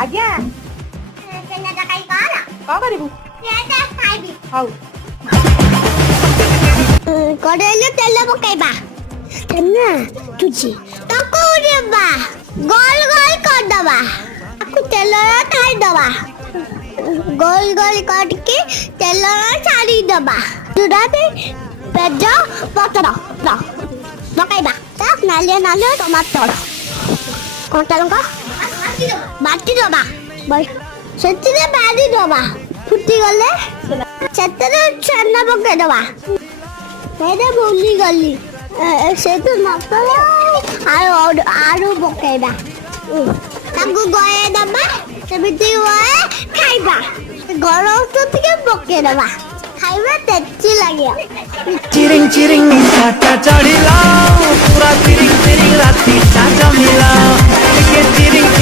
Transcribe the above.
ଆଜ୍ଞା ଛେନା ତରକାରୀ କର। କଣ କରିବୁ? ସେଇଟା ଖାଇବି। ହଉ କଡ଼େଇରେ ତେଲ ପକେଇବା। ଛେନା ତୁଜି ତାକୁ ଦେବା। ଗୋଲ ଗୋଲ କରିଦବା। ତାକୁ ତେଲରେ ଛାଡ଼ିଦବା। ଗୋଲ ଗୋଲ କରିକି ତେଲରେ ଛାଡ଼ିଦବା। ଯୋଉଟାକି ପେଜ ପତ୍ର ପକେଇବା। ତା ନାଲିଆ ନାଲିଆ ଟମାଟର କଞ୍ଚା ଲଙ୍କା ବାଟି ଦବା। ସେଥିରେ ବାଡ଼ି ଦବା। ଫୁଟିଗଲେ ସେଥିରେ ଛେନା ପକେଇଦବା। ସେଇଟା ଭୁଲିଗଲି। ସେଇଠୁ ମସଲା ଆଳୁ ପକେଇବା। ତାକୁ ଗଳେଇ ଦବା। ସେମିତି ଗଳେ ଖାଇବା। ଗରମ ଟିକେ ପକେଇଦବା। ଖାଇବା ଟେଷ୍ଟି ଲାଗିବ। चिरिंग चिरिंग साटा चढ़िला पूरा चिरिंग चिरिंग राती चाचा मिला के चिरिंग